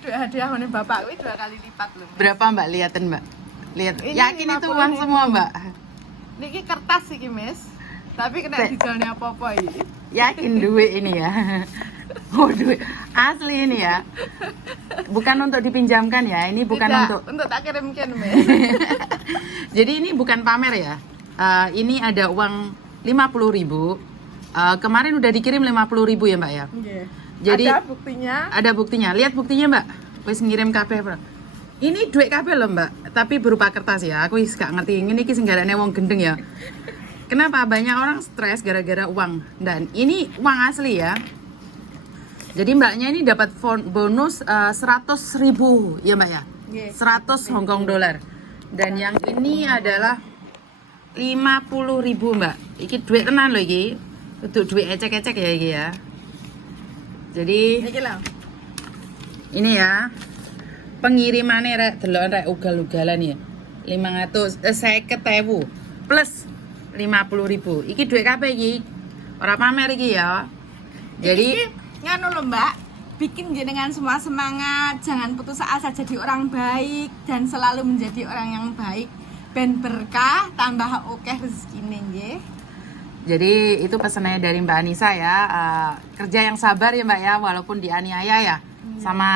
duit hadiah oleh bapak kuwi 2 kali lipat lho. Berapa Mbak? Liatin Mbak. Lihat. Ini Yakin itu uang 50.000. semua Mbak? Niki kertas iki, Miss. Tapi kena dijalne apa-apa iki. Yakin duit ini ya? Oh duit asli ini ya? Bukan untuk dipinjamkan ya? Ini bukan Tidak, untuk tak kirimkan, Miss. Jadi ini bukan pamer ya? Ini ada uang 50.000. Kemarin udah dikirim 50.000 ya Mbak ya? Nggih. Jadi ada buktinya. Ada buktinya. Lihat buktinya Mbak. Wis ngirim kabeh, Bro. Ini duit kabeh loh Mbak, tapi berupa kertas ya. Aku wis gak ngerti ini iki sing garane wong gendeng ya. Kenapa banyak orang stres gara-gara uang? Dan ini uang asli ya. Jadi mbaknya ini dapat bonus 100.000 ya Mbak ya. Nggih. 100 Hong Kong dollar. Dan yang ini adalah 50.000 Mbak. Iki duit tenan loh iki. Untuk duit ecek-ecek ya iki ya. Jadi Niki lho. ini ya. Pengirimannya rek deloken rek ugal-ugalan ya. 50.000 plus 50.000. Iki duit kabeh iki. Ora pamer iki ya. Jadi Iki nganu lho, Mbak. Bikin jenengan semua semangat, jangan putus asa jadi orang baik dan selalu menjadi orang yang baik. Ben berkah, tambah akeh rezekine nggih. jadi itu pesannya dari Mbak Anissa ya. Kerja yang sabar ya Mbak ya, walaupun dianiaya ya. Sama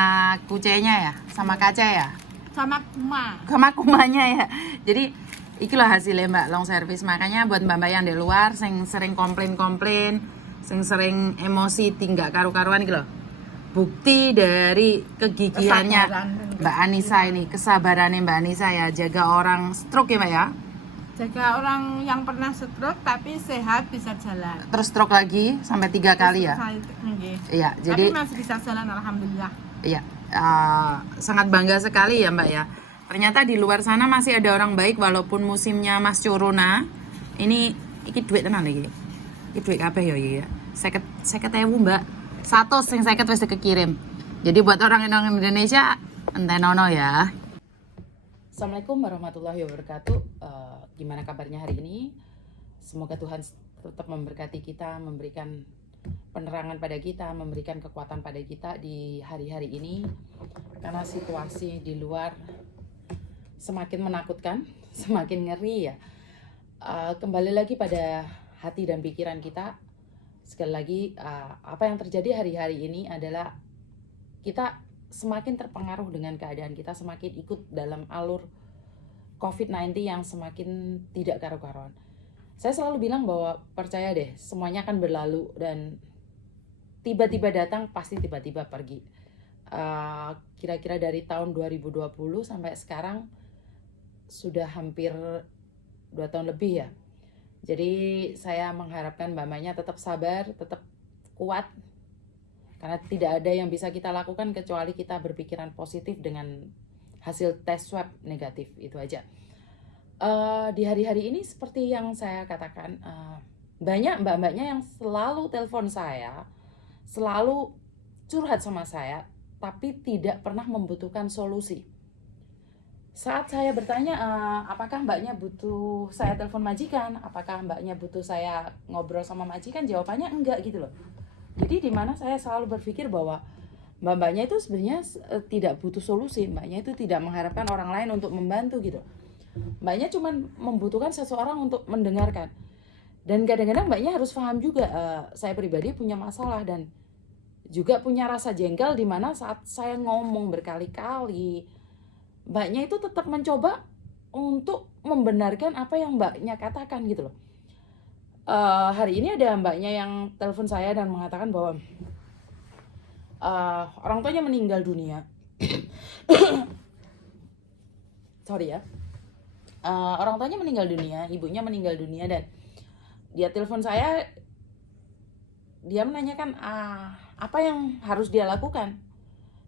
kucenya ya, sama kaca ya. Sama kuma. Sama kumanya ya. Jadi iki loh hasilnya Mbak, long service. Makanya buat mbak-mbak yang di luar sing sering komplain-komplain, sing sering emosi tinggal karu-karuan iki loh. Bukti dari kegigihannya Kesabaran. Mbak Anissa ini, kesabarannya Mbak Anissa ya, jaga orang stroke ya Mbak ya. Jaga orang yang pernah stroke tapi sehat bisa jalan. Terus stroke lagi sampai 3 kali ya. Nggih. Iya, Tapi jadi masih bisa jalan alhamdulillah. iya, sangat bangga sekali ya Mbak ya. Ternyata di luar sana masih ada orang baik walaupun musimnya Mas Corona. Ini duit tenan iki. Iki duit kabeh ya iki ya. 50.000 Mbak. 100 sing 50 wis kekirim. Jadi buat orang Indonesia entenono ya. Assalamualaikum warahmatullahi wabarakatuh. Gimana kabarnya hari ini? Semoga Tuhan tetap memberkati kita, memberikan penerangan pada kita, memberikan kekuatan pada kita di hari-hari ini. Karena situasi di luar semakin menakutkan, semakin ngeri ya. Kembali lagi pada hati dan pikiran kita. Sekali lagi, apa yang terjadi hari-hari ini adalah kita semakin terpengaruh dengan keadaan kita, semakin ikut dalam alur COVID-19 yang semakin tidak karu-karuan. Saya selalu bilang bahwa percaya deh, semuanya akan berlalu dan tiba-tiba datang pasti tiba-tiba pergi. Kira-kira dari tahun 2020 sampai sekarang sudah hampir 2 tahun lebih ya. Jadi saya mengharapkan mbak-mbaknya tetap sabar, tetap kuat. Karena tidak ada yang bisa kita lakukan kecuali kita berpikiran positif dengan hasil tes swab negatif, itu aja. Di hari-hari ini seperti yang saya katakan, banyak mbak-mbaknya yang selalu telepon saya, selalu curhat sama saya, tapi tidak pernah membutuhkan solusi. Saat saya bertanya, apakah mbaknya butuh saya telepon majikan, apakah mbaknya butuh saya ngobrol sama majikan, jawabannya enggak gitu loh. Jadi di mana saya selalu berpikir bahwa mbak-mbaknya itu sebenarnya tidak butuh solusi, mbaknya itu tidak mengharapkan orang lain untuk membantu gitu. Mbaknya cuma membutuhkan seseorang untuk mendengarkan. Dan kadang-kadang mbaknya harus paham juga, saya pribadi punya masalah dan juga punya rasa jengkel di mana saat saya ngomong berkali-kali, mbaknya itu tetap mencoba untuk membenarkan apa yang mbaknya katakan gitu loh. Hari ini ada mbaknya yang telepon saya dan mengatakan bahwa orang tuanya meninggal dunia. Sorry ya. Orang tuanya meninggal dunia, ibunya meninggal dunia dan dia telepon saya, dia menanyakan apa yang harus dia lakukan.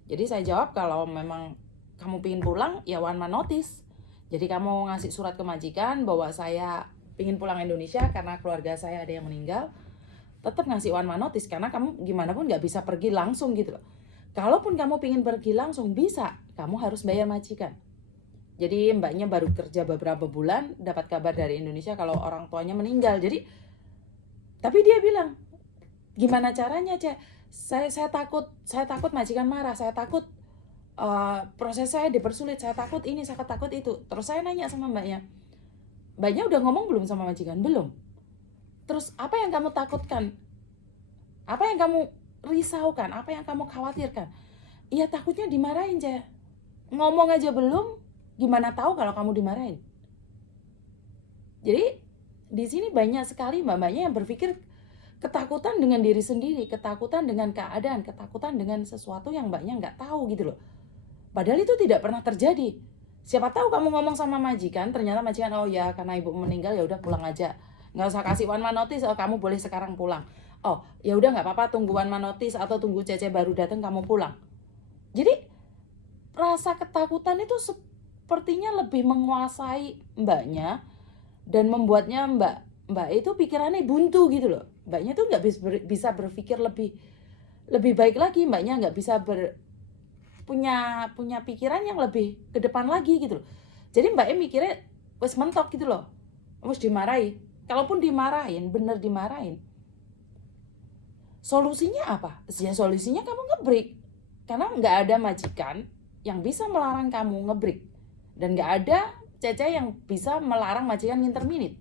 Jadi saya jawab kalau memang kamu pingin pulang ya one man notice. Jadi kamu ngasih surat ke majikan bahwa saya pingin pulang Indonesia karena keluarga saya ada yang meninggal, tetap ngasih one man notice karena kamu gimana pun nggak bisa pergi langsung gitu loh. Kalaupun kamu pingin pergi langsung bisa, kamu harus bayar majikan. Jadi mbaknya baru kerja beberapa bulan dapat kabar dari Indonesia kalau orang tuanya meninggal. Jadi tapi dia bilang, gimana caranya, Cek? Saya takut majikan marah, saya takut proses saya dipersulit, saya takut ini, saya takut itu. Terus saya nanya sama mbaknya udah ngomong belum sama majikan? Belum. Terus apa yang kamu takutkan? Apa yang kamu risaukan? Apa yang kamu khawatirkan? Iya, takutnya dimarahin, Cah. Ngomong aja belum, gimana tahu kalau kamu dimarahin? Jadi di sini banyak sekali mbak-mbaknya yang berpikir ketakutan dengan diri sendiri, ketakutan dengan keadaan, ketakutan dengan sesuatu yang mbaknya nggak tahu gitu loh. Padahal itu tidak pernah terjadi. Siapa tahu kamu ngomong sama majikan, ternyata majikan, oh ya karena ibu meninggal ya udah pulang aja, nggak usah kasih one man notice, oh kamu boleh sekarang pulang. Oh ya udah nggak apa-apa, tunggu one man notice atau tunggu Cece baru datang kamu pulang. Jadi rasa ketakutan itu sepertinya lebih menguasai mbaknya dan membuatnya mbak itu pikirannya buntu gitu loh. Mbaknya tuh nggak bisa berpikir lebih baik lagi, mbaknya nggak bisa punya pikiran yang lebih ke depan lagi gitu loh. Jadi mbaknya mikirnya wes mentok gitu loh, wes dimarahin. Kalaupun dimarahin, bener dimarahin, solusinya apa? Ya solusinya kamu ngebreak, karena nggak ada majikan yang bisa melarang kamu ngebreak, dan nggak ada Cece yang bisa melarang majikan nginterminate.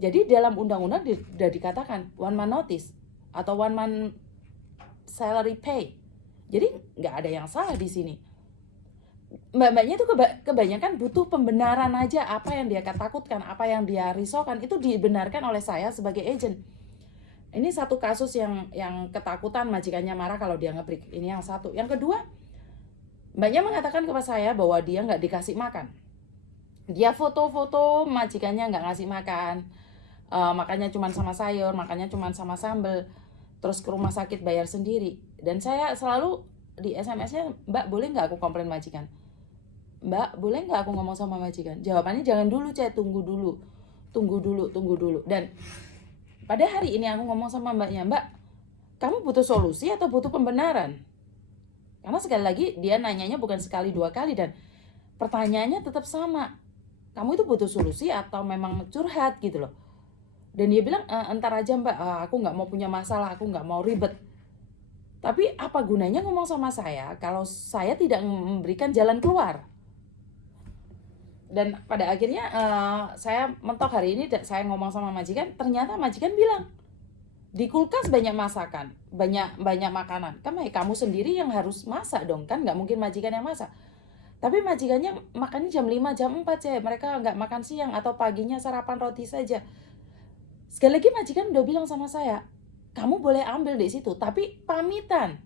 Jadi dalam undang-undang sudah dikatakan one man notice atau one man salary pay. Jadi nggak ada yang salah di sini. Mbak-mbaknya tuh kebanyakan butuh pembenaran aja, apa yang dia takutkan, apa yang dia risaukan itu dibenarkan oleh saya sebagai agent. Ini satu kasus yang ketakutan majikannya marah kalau dia ngebreak. Ini yang satu. Yang kedua, mbaknya mengatakan kepada saya bahwa dia nggak dikasih makan. Dia foto-foto majikannya nggak ngasih makan, makannya cuma sama sayur, makannya cuma sama sambal, terus ke rumah sakit bayar sendiri. Dan saya selalu di SMS-nya, Mbak boleh nggak aku komplain majikan? Mbak boleh nggak aku ngomong sama majikan? Jawabannya jangan dulu, tunggu dulu. Dan pada hari ini aku ngomong sama mbaknya, Mbak kamu butuh solusi atau butuh pembenaran? Karena sekali lagi dia nanyanya bukan sekali dua kali dan pertanyaannya tetap sama, kamu itu butuh solusi atau memang curhat gitu loh. Dan dia bilang entar aja Mbak, aku nggak mau punya masalah, aku nggak mau ribet. Tapi apa gunanya ngomong sama saya kalau saya tidak memberikan jalan keluar? Dan pada akhirnya saya mentok hari ini, saya ngomong sama majikan, ternyata majikan bilang di kulkas banyak masakan, banyak makanan. Kan kamu sendiri yang harus masak dong, kan nggak mungkin majikan yang masak. Tapi majikannya makannya jam 5, jam 4 ya. Mereka nggak makan siang atau paginya sarapan roti saja. Sekali lagi majikan udah bilang sama saya, kamu boleh ambil di situ, tapi pamitan.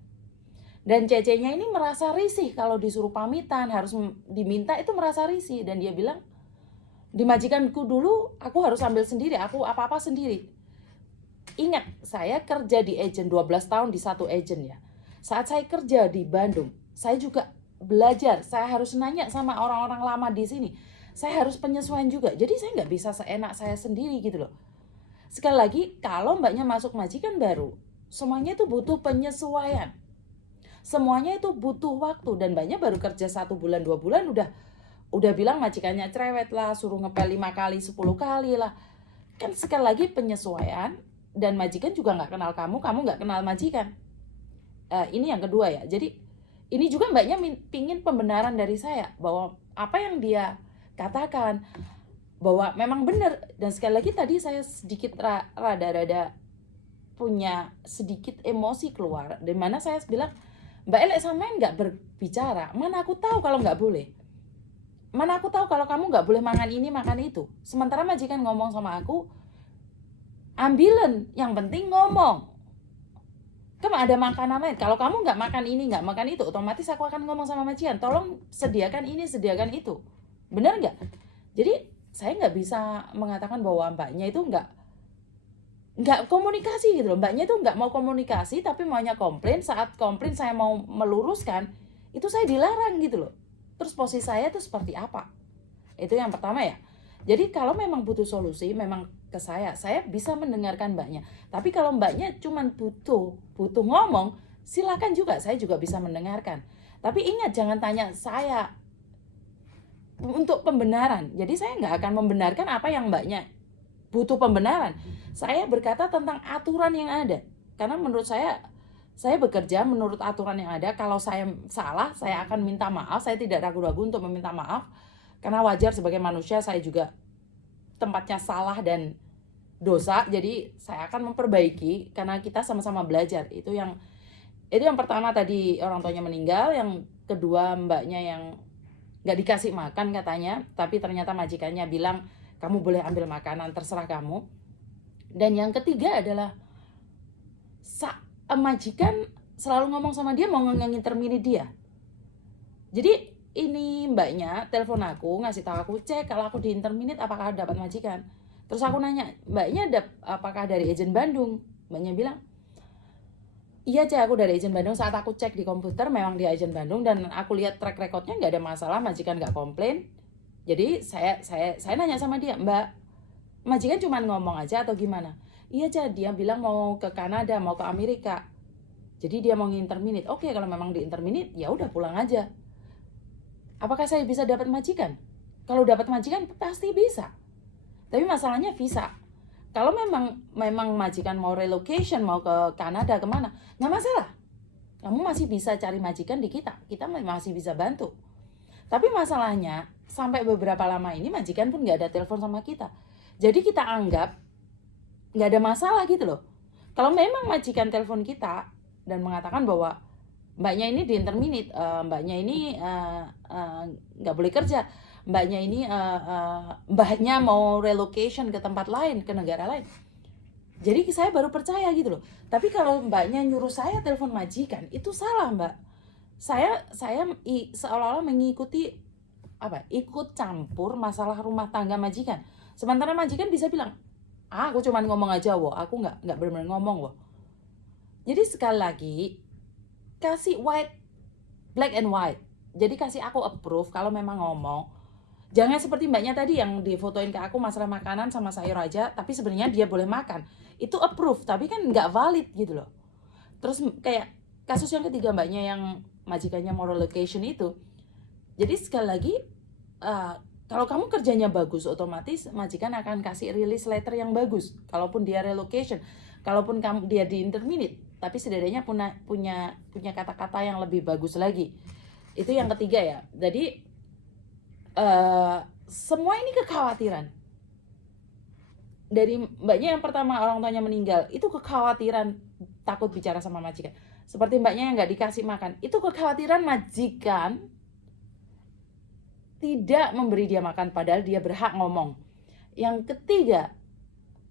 Dan Cece-nya ini merasa risih kalau disuruh pamitan, harus diminta, itu merasa risih. Dan dia bilang, di majikanku dulu aku harus ambil sendiri, aku apa-apa sendiri. Ingat, saya kerja di agent 12 tahun di satu agent ya. Saat saya kerja di Bandung, saya juga belajar, saya harus nanya sama orang-orang lama di sini. Saya harus penyesuaian juga. Jadi saya nggak bisa seenak saya sendiri gitu loh. Sekali lagi, kalau mbaknya masuk majikan baru, semuanya itu butuh penyesuaian. Semuanya itu butuh waktu. Dan mbaknya baru kerja 1 bulan, 2 bulan udah bilang majikannya cerewet lah, suruh ngepel 5 kali, 10 kali lah. Kan sekali lagi penyesuaian, dan majikan juga nggak kenal kamu nggak kenal majikan. Ini yang kedua ya. Jadi ini juga mbaknya pingin pembenaran dari saya bahwa apa yang dia katakan bahwa memang benar. Dan sekali lagi tadi saya sedikit rada punya sedikit emosi keluar, di mana saya bilang, Mbak Elek samain nggak berbicara, mana aku tahu kalau nggak boleh, mana aku tahu kalau kamu nggak boleh makan ini makan itu. Sementara majikan ngomong sama aku, ambilen, yang penting ngomong. Kan ada makanan lain, kalau kamu nggak makan ini nggak makan itu, otomatis aku akan ngomong sama majikan, tolong sediakan ini sediakan itu. Benar nggak? Jadi saya nggak bisa mengatakan bahwa mbaknya itu nggak komunikasi gitu loh. Mbaknya itu nggak mau komunikasi, tapi maunya komplain. Saat komplain saya mau meluruskan, itu saya dilarang gitu loh. Terus posisi saya itu seperti apa? Itu yang pertama ya. Jadi kalau memang butuh solusi, memang ke saya bisa mendengarkan mbaknya. Tapi kalau mbaknya cuma butuh ngomong, silakan juga, saya juga bisa mendengarkan. Tapi ingat, jangan tanya saya untuk pembenaran. Jadi saya nggak akan membenarkan apa yang mbaknya butuh pembenaran. Saya berkata tentang aturan yang ada. Karena menurut saya Saya bekerja menurut aturan yang ada. Kalau saya salah, saya akan minta maaf. Saya tidak ragu-ragu untuk meminta maaf. Karena wajar sebagai manusia, saya juga tempatnya salah dan dosa. Jadi saya akan memperbaiki karena kita sama-sama belajar. Itu yang pertama tadi, orang tuanya meninggal. Yang kedua, mbaknya yang nggak dikasih makan katanya. Tapi ternyata majikannya bilang, kamu boleh ambil makanan, terserah kamu. Dan yang ketiga adalah majikan selalu ngomong sama dia mau ngintermini dia. Jadi ini mbaknya telepon aku, ngasih tahu aku, cek kalau aku diinterminate apakah dapat majikan. Terus aku nanya, mbaknya apakah dari agen Bandung? Mbaknya bilang, iya cek, aku dari agen Bandung. Saat aku cek di komputer memang di agen Bandung dan aku lihat track recordnya nggak ada masalah, majikan nggak komplain. Jadi saya nanya sama dia, mbak, majikan cuma ngomong aja atau gimana? Iya cek, dia bilang mau ke Kanada, mau ke Amerika. Jadi dia mau nginterminate. Oke, kalau memang diinterminate, ya udah pulang aja. Apakah saya bisa dapat majikan? Kalau dapat majikan pasti bisa. Tapi masalahnya visa. Kalau memang majikan mau relocation, mau ke Kanada, kemana, nggak masalah. Kamu masih bisa cari majikan di kita masih bisa bantu. Tapi masalahnya, sampai beberapa lama ini majikan pun nggak ada telepon sama kita. Jadi kita anggap nggak ada masalah gitu loh. Kalau memang majikan telepon kita dan mengatakan bahwa mbaknya ini diinterminate, mbaknya ini nggak boleh kerja, mbaknya ini mbaknya mau relocation ke tempat lain, ke negara lain. Jadi saya baru percaya gitu loh. Tapi kalau mbaknya nyuruh saya telepon majikan, itu salah mbak. Saya seolah-olah mengikuti ikut campur masalah rumah tangga majikan. Sementara majikan bisa bilang, aku cuma ngomong aja wo, aku nggak benar-benar ngomong wo. Jadi sekali lagi, kasih black and white. Jadi kasih aku approve kalau memang ngomong. Jangan seperti mbaknya tadi yang difotoin ke aku masalah makanan sama sayur aja, tapi sebenarnya dia boleh makan. Itu approve, tapi kan nggak valid gitu loh. Terus kayak kasus yang ketiga mbaknya yang majikannya mau relocation itu. Jadi sekali lagi, kalau kamu kerjanya bagus, otomatis majikan akan kasih release letter yang bagus. Kalaupun dia relocation, kalaupun dia di-interminate, tapi setidaknya punya kata-kata yang lebih bagus lagi. Itu yang ketiga ya. Jadi semua ini kekhawatiran. Dari mbaknya yang pertama orang tuanya meninggal, itu kekhawatiran takut bicara sama majikan. Seperti mbaknya yang nggak dikasih makan, itu kekhawatiran majikan tidak memberi dia makan padahal dia berhak ngomong. Yang ketiga,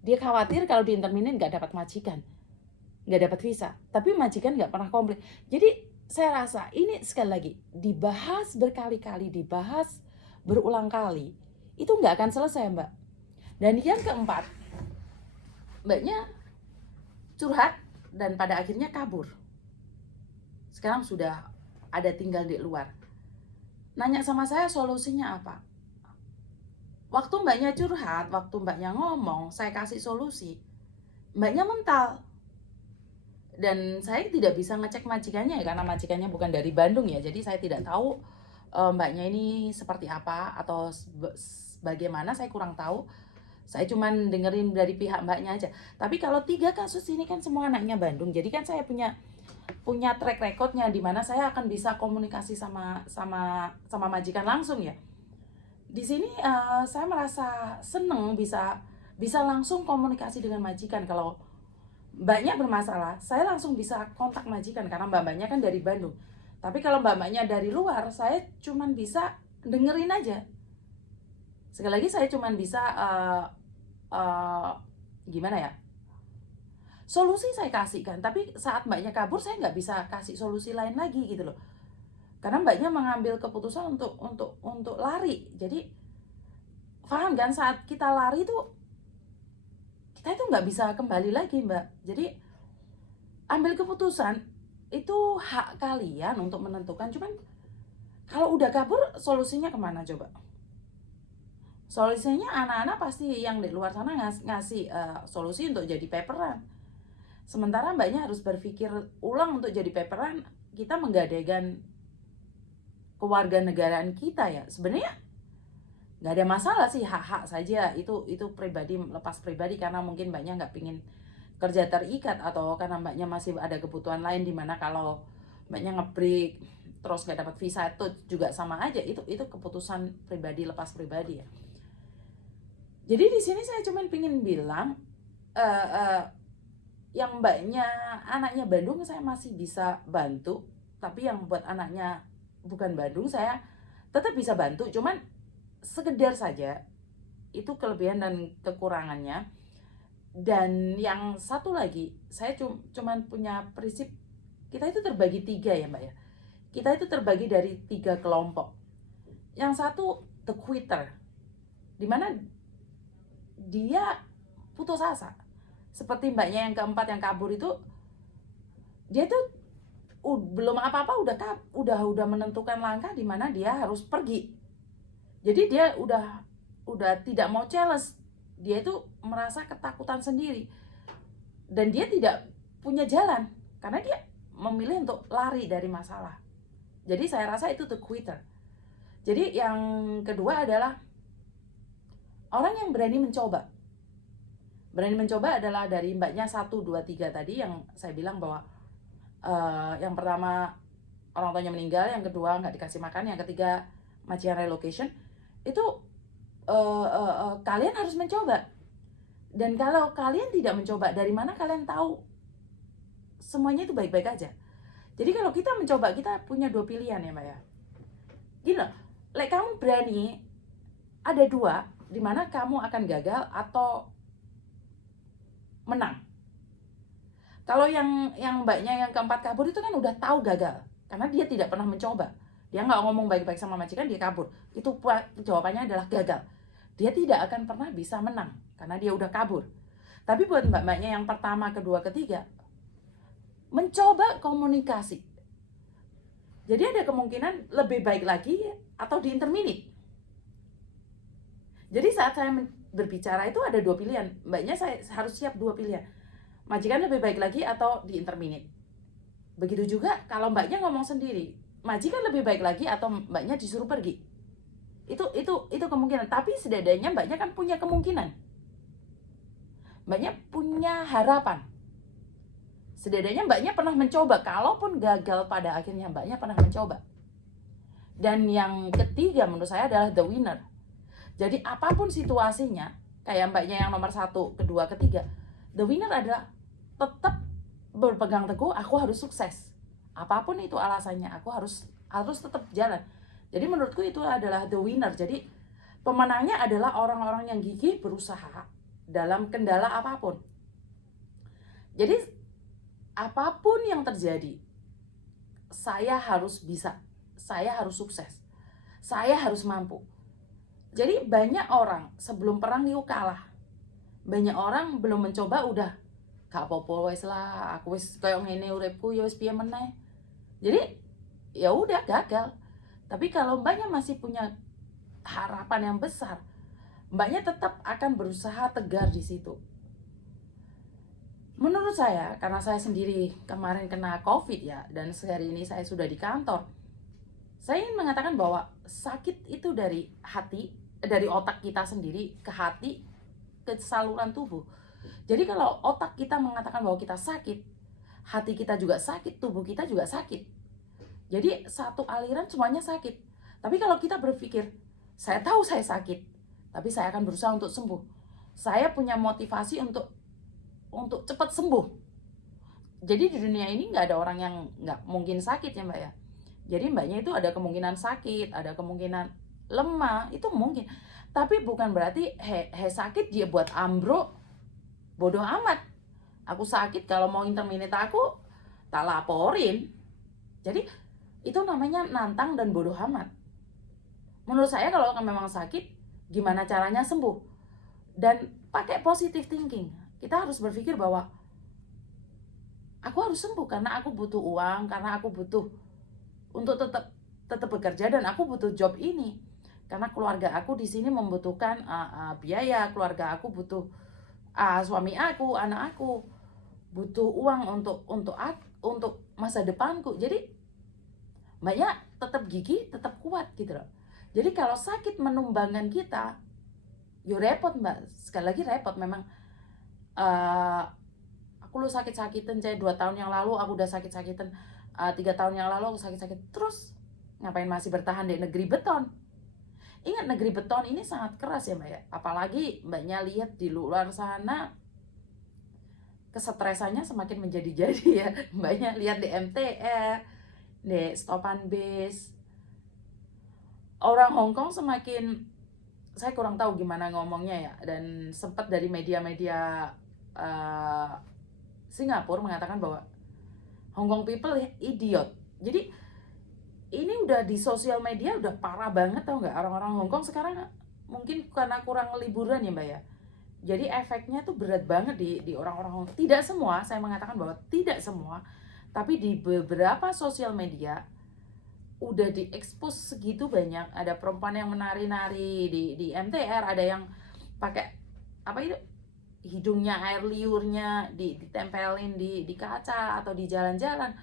dia khawatir kalau diinterminate nggak dapat majikan, nggak dapat visa, tapi majikan nggak pernah komplain. Jadi saya rasa ini sekali lagi dibahas berkali-kali, dibahas berulang kali, itu nggak akan selesai mbak. Dan yang keempat, mbaknya curhat dan pada akhirnya kabur. Sekarang sudah ada tinggal di luar. Nanya sama saya solusinya apa? Waktu mbaknya curhat, waktu mbaknya ngomong, saya kasih solusi, mbaknya mental. Dan saya tidak bisa ngecek majikannya ya, karena majikannya bukan dari Bandung ya, jadi saya tidak tahu mbaknya ini seperti apa atau bagaimana, saya kurang tahu. Saya cuma dengerin dari pihak mbaknya aja. Tapi kalau 3 kasus ini kan semua anaknya Bandung, jadi kan saya punya track recordnya di mana saya akan bisa komunikasi sama majikan langsung ya. Di sini saya merasa seneng bisa langsung komunikasi dengan majikan. Kalau mbaknya bermasalah, saya langsung bisa kontak majikan karena mbaknya kan dari Bandung. Tapi kalau mbaknya dari luar, saya cuma bisa dengerin aja. Sekali lagi saya cuma bisa gimana ya? Solusi saya kasihkan, tapi saat mbaknya kabur saya nggak bisa kasih solusi lain lagi gitu loh. Karena mbaknya mengambil keputusan untuk lari. Jadi paham kan, saat kita lari itu kita itu nggak bisa kembali lagi mbak. Jadi ambil keputusan itu hak kalian untuk menentukan. Cuman kalau udah kabur solusinya kemana coba? Solusinya anak-anak pasti yang di luar sana ngasih solusi untuk jadi paperan. Sementara mbaknya harus berpikir ulang untuk jadi paperan. Kita menggadaikan kewarganegaraan kita ya. Sebenarnya nggak ada masalah sih, hak-hak saja. Itu pribadi, lepas pribadi, karena mungkin mbaknya nggak pingin kerja terikat atau karena mbaknya masih ada kebutuhan lain, dimana kalau mbaknya ngebreak terus nggak dapat visa itu juga sama aja, itu keputusan pribadi, lepas pribadi ya. Jadi di sini saya cuma pingin bilang yang mbaknya anaknya Bandung saya masih bisa bantu, tapi yang buat anaknya bukan Bandung saya tetap bisa bantu, cuman sekedar saja itu kelebihan dan kekurangannya. Dan yang satu lagi, saya cuman punya prinsip, kita itu terbagi 3 ya mbak ya, kita itu terbagi dari 3 kelompok. Yang satu the quitter, dimana dia putus asa, seperti mbaknya yang keempat yang kabur itu, dia tuh belum apa-apa udah menentukan langkah di mana dia harus pergi. Jadi dia udah tidak mau challenge, dia itu merasa ketakutan sendiri dan dia tidak punya jalan karena dia memilih untuk lari dari masalah. Jadi saya rasa itu the quitter. Jadi yang kedua adalah orang yang berani mencoba. Berani mencoba adalah dari mbaknya 1, 2, 3 tadi yang saya bilang bahwa yang pertama orang tuanya meninggal, yang kedua nggak dikasih makan, yang ketiga majikan relocation. Itu kalian harus mencoba. Dan kalau kalian tidak mencoba, dari mana kalian tahu semuanya itu baik-baik aja? Jadi kalau kita mencoba, kita punya 2 pilihan ya mbak ya. Gila, kamu berani, ada 2 di mana kamu akan gagal atau menang. Kalau yang mbaknya yang keempat kabur itu kan udah tahu gagal, karena dia tidak pernah mencoba. Dia nggak ngomong baik-baik sama majikan, dia kabur. Itu jawabannya adalah gagal. Dia tidak akan pernah bisa menang karena dia udah kabur. Tapi buat mbak-mbaknya yang pertama, kedua, ketiga, mencoba komunikasi. Jadi ada kemungkinan lebih baik lagi atau di intermediate. Jadi saat saya berbicara itu ada 2 pilihan. Mbaknya saya harus siap 2 pilihan. Majikan lebih baik lagi atau di intermediate. Begitu juga kalau mbaknya ngomong sendiri, majikan lebih baik lagi atau mbaknya disuruh pergi. Itu kemungkinan, tapi setidaknya mbaknya kan punya kemungkinan. Mbaknya punya harapan. Setidaknya mbaknya pernah mencoba, kalaupun gagal pada akhirnya mbaknya pernah mencoba. Dan yang ketiga menurut saya adalah the winner. Jadi apapun situasinya, kayak mbaknya yang nomor 1, kedua, ketiga, the winner adalah tetap berpegang teguh, aku harus sukses. Apapun itu alasannya, aku harus tetap jalan. Jadi menurutku itu adalah the winner. Jadi pemenangnya adalah orang-orang yang gigih berusaha dalam kendala apapun. Jadi apapun yang terjadi, saya harus bisa, saya harus sukses, saya harus mampu. Jadi banyak orang sebelum perang yuk kalah. Banyak orang belum mencoba udah gak apa-apa wes lah, aku wes kayak ngene uripku ya wes piye meneh. Jadi ya udah gagal. Tapi kalau mbaknya masih punya harapan yang besar, mbaknya tetap akan berusaha tegar di situ. Menurut saya, karena saya sendiri kemarin kena COVID ya, dan sehari ini saya sudah di kantor, saya ingin mengatakan bahwa sakit itu dari hati, dari otak kita sendiri ke hati, ke saluran tubuh. Jadi kalau otak kita mengatakan bahwa kita sakit, hati kita juga sakit, tubuh kita juga sakit. Jadi satu aliran semuanya sakit. Tapi kalau kita berpikir, saya tahu saya sakit, tapi saya akan berusaha untuk sembuh. Saya punya motivasi untuk cepat sembuh. Jadi di dunia ini nggak ada orang yang nggak mungkin sakit ya mbak ya. Jadi mbaknya itu ada kemungkinan sakit, ada kemungkinan lemah, itu mungkin. Tapi bukan berarti sakit dia buat ambruk, bodoh amat. Aku sakit, kalau mau interminate aku tak laporin. Jadi itu namanya nantang dan bodoh amat. Menurut saya kalau memang sakit, gimana caranya sembuh? Dan pakai positive thinking. Kita harus berpikir bahwa aku harus sembuh karena aku butuh uang, karena aku butuh untuk tetap bekerja, dan aku butuh job ini karena keluarga aku di sini membutuhkan biaya, keluarga aku butuh suami aku, anak aku butuh uang untuk masa depanku. Jadi mbaknya tetap gigih, tetap kuat gitu loh. Jadi kalau sakit menumbangkan kita, yo repot mbak. Sekali lagi repot memang. aku lu sakit-sakitan, 2 tahun yang lalu aku udah sakit-sakitan, 3 tahun yang lalu aku sakit-sakit, terus ngapain masih bertahan di negeri beton? Ingat, negeri beton ini sangat keras ya Mbak ya, apalagi Mbaknya lihat di luar sana kesetresannya semakin menjadi-jadi ya. Mbaknya lihat di MTR, di stopan bis, orang Hong Kong semakin, saya kurang tahu gimana ngomongnya ya, dan sempat dari media-media Singapura mengatakan bahwa Hong Kong people idiot. Jadi ini udah di sosial media udah parah banget, tau nggak? Orang-orang Hong Kong sekarang mungkin karena kurang liburan ya Mbak ya, jadi efeknya tuh berat banget di orang-orang Hong Kong. Tidak semua, saya mengatakan bahwa tidak semua, tapi di beberapa sosial media udah diekspos segitu banyak. Ada perempuan yang menari-nari di MTR, ada yang pakai apa itu, hidungnya air liurnya ditempelin di kaca atau di jalan-jalan.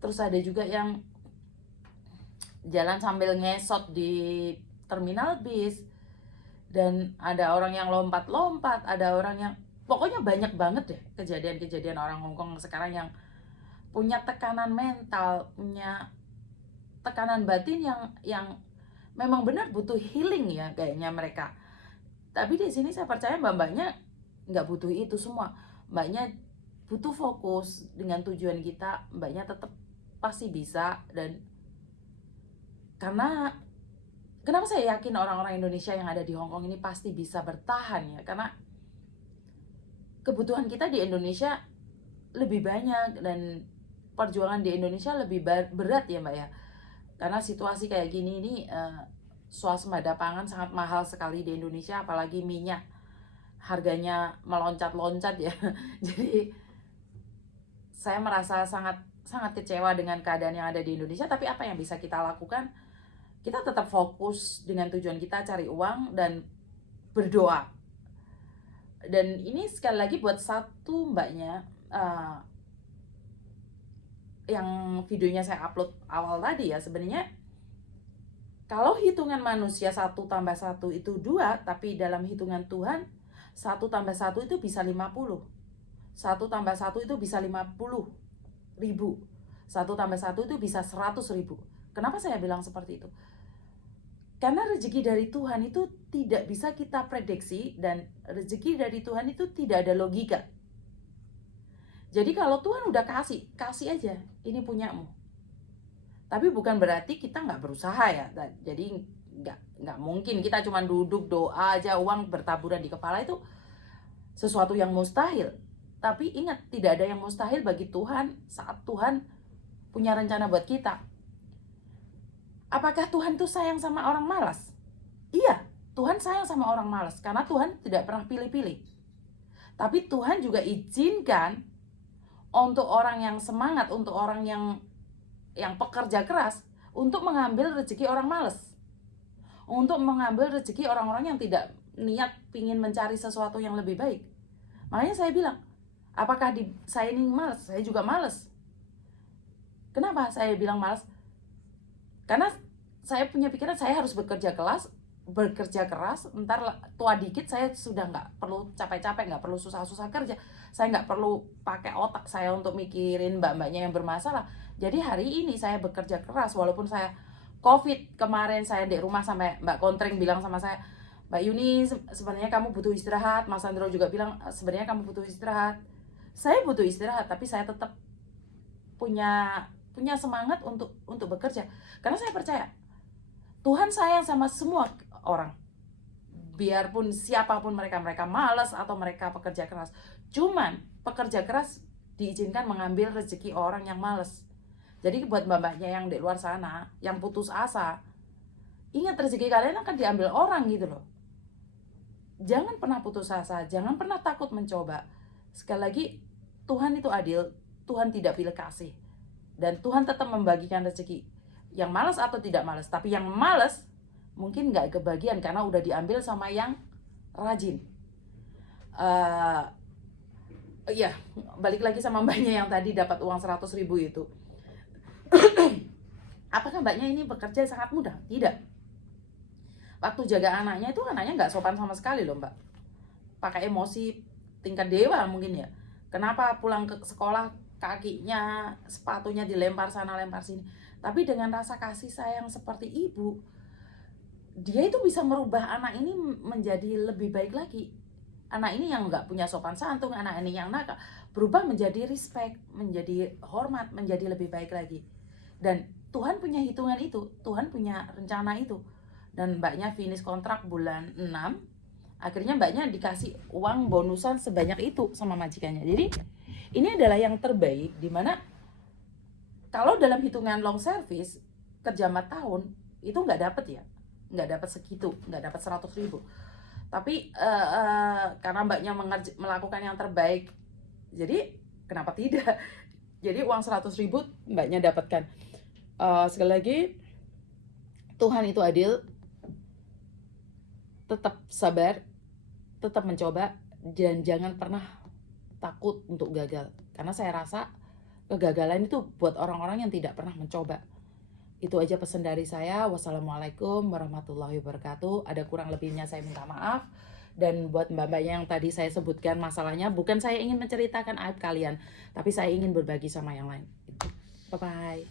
Terus ada juga yang jalan sambil ngesot di terminal bis, dan ada orang yang lompat-lompat, ada orang yang, pokoknya banyak banget deh kejadian-kejadian orang Hong Kong sekarang yang punya tekanan mental, punya tekanan batin yang memang benar butuh healing ya kayaknya mereka. Tapi di sini saya percaya mbak-mbaknya nggak butuh itu semua. Mbaknya butuh fokus dengan tujuan kita, mbaknya tetap pasti bisa. Dan karena kenapa saya yakin orang-orang Indonesia yang ada di Hong Kong ini pasti bisa bertahan ya, karena kebutuhan kita di Indonesia lebih banyak dan perjuangan di Indonesia lebih berat ya Mbak ya, karena situasi kayak gini ini swasembada pangan sangat mahal sekali di Indonesia, apalagi minyak harganya meloncat-loncat ya. Jadi saya merasa sangat kecewa dengan keadaan yang ada di Indonesia. Tapi apa yang bisa kita lakukan? Kita tetap fokus dengan tujuan kita, cari uang dan berdoa. Dan ini sekali lagi buat satu mbaknya yang videonya saya upload awal tadi ya, sebenarnya kalau hitungan manusia 1 tambah 1 itu 2, tapi dalam hitungan Tuhan 1 tambah 1 itu bisa 50. 1 tambah 1 itu bisa 50 ribu. 1 tambah 1 itu bisa 100 ribu. Kenapa saya bilang seperti itu? Karena rezeki dari Tuhan itu tidak bisa kita prediksi, dan rezeki dari Tuhan itu tidak ada logika. Jadi kalau Tuhan udah kasih aja, ini punyamu. Tapi bukan berarti kita nggak berusaha ya. Jadi nggak mungkin kita cuma duduk doa aja uang bertaburan di kepala, itu sesuatu yang mustahil. Tapi ingat, tidak ada yang mustahil bagi Tuhan saat Tuhan punya rencana buat kita. Apakah Tuhan tuh sayang sama orang malas? Iya, Tuhan sayang sama orang malas karena Tuhan tidak pernah pilih-pilih. Tapi Tuhan juga izinkan untuk orang yang semangat, untuk orang yang pekerja keras, untuk mengambil rezeki orang malas, untuk mengambil rezeki orang-orang yang tidak niat pingin mencari sesuatu yang lebih baik. Makanya saya bilang, apakah saya ini malas? Saya juga malas. Kenapa saya bilang malas? Karena saya punya pikiran saya harus bekerja keras, ntar tua dikit saya sudah nggak perlu capek-capek, nggak perlu susah-susah kerja, saya nggak perlu pakai otak saya untuk mikirin mbak-mbaknya yang bermasalah. Jadi hari ini saya bekerja keras, walaupun saya COVID kemarin saya di rumah, sampai Mbak Kontreng bilang sama saya, Mbak Yuni sebenarnya kamu butuh istirahat, Mas Sandro juga bilang sebenarnya kamu butuh istirahat. Saya butuh istirahat, tapi saya tetap punya semangat untuk bekerja, karena saya percaya Tuhan sayang sama semua orang, biarpun siapapun mereka malas atau mereka pekerja keras. Cuman pekerja keras diizinkan mengambil rezeki orang yang malas. Jadi buat mbak-mbaknya yang di luar sana yang putus asa, ingat rezeki kalian akan diambil orang gitu loh. Jangan pernah putus asa, jangan pernah takut mencoba. Sekali lagi, Tuhan itu adil, Tuhan tidak pilih kasih, dan Tuhan tetap membagikan rezeki yang malas atau tidak malas. Tapi yang malas mungkin nggak kebagian karena udah diambil sama yang rajin. Ya, balik lagi sama mbaknya yang tadi dapat uang 100 ribu itu. Apakah mbaknya ini bekerja sangat mudah? Tidak. Waktu jaga anaknya itu, anaknya nggak sopan sama sekali loh mbak. Pakai emosi tingkat dewa mungkin ya. Kenapa pulang ke sekolah kakinya, sepatunya dilempar sana lempar sini. Tapi dengan rasa kasih sayang seperti ibu, dia itu bisa merubah anak ini menjadi lebih baik lagi. Anak ini yang nggak punya sopan santun, anak ini yang nakal, berubah menjadi respect, menjadi hormat, menjadi lebih baik lagi. Dan Tuhan punya hitungan itu, Tuhan punya rencana itu. Dan mbaknya finish kontrak bulan 6, akhirnya mbaknya dikasih uang bonusan sebanyak itu sama majikannya. Jadi ini adalah yang terbaik, dimana kalau dalam hitungan long service kerja 4 tahun itu nggak dapet ya, nggak dapat segitu, nggak dapat 100.000. Tapi karena mbaknya melakukan yang terbaik, jadi kenapa tidak? Jadi uang 100.000 mbaknya dapatkan. Sekali lagi, Tuhan itu adil. Tetap sabar, tetap mencoba, dan jangan pernah takut untuk gagal. Karena saya rasa kegagalan itu buat orang-orang yang tidak pernah mencoba. Itu aja pesan dari saya. Wassalamualaikum warahmatullahi wabarakatuh. Ada kurang lebihnya saya minta maaf. Dan buat mbak-mbaknya yang tadi saya sebutkan masalahnya, bukan saya ingin menceritakan aib kalian, tapi saya ingin berbagi sama yang lain. Bye-bye.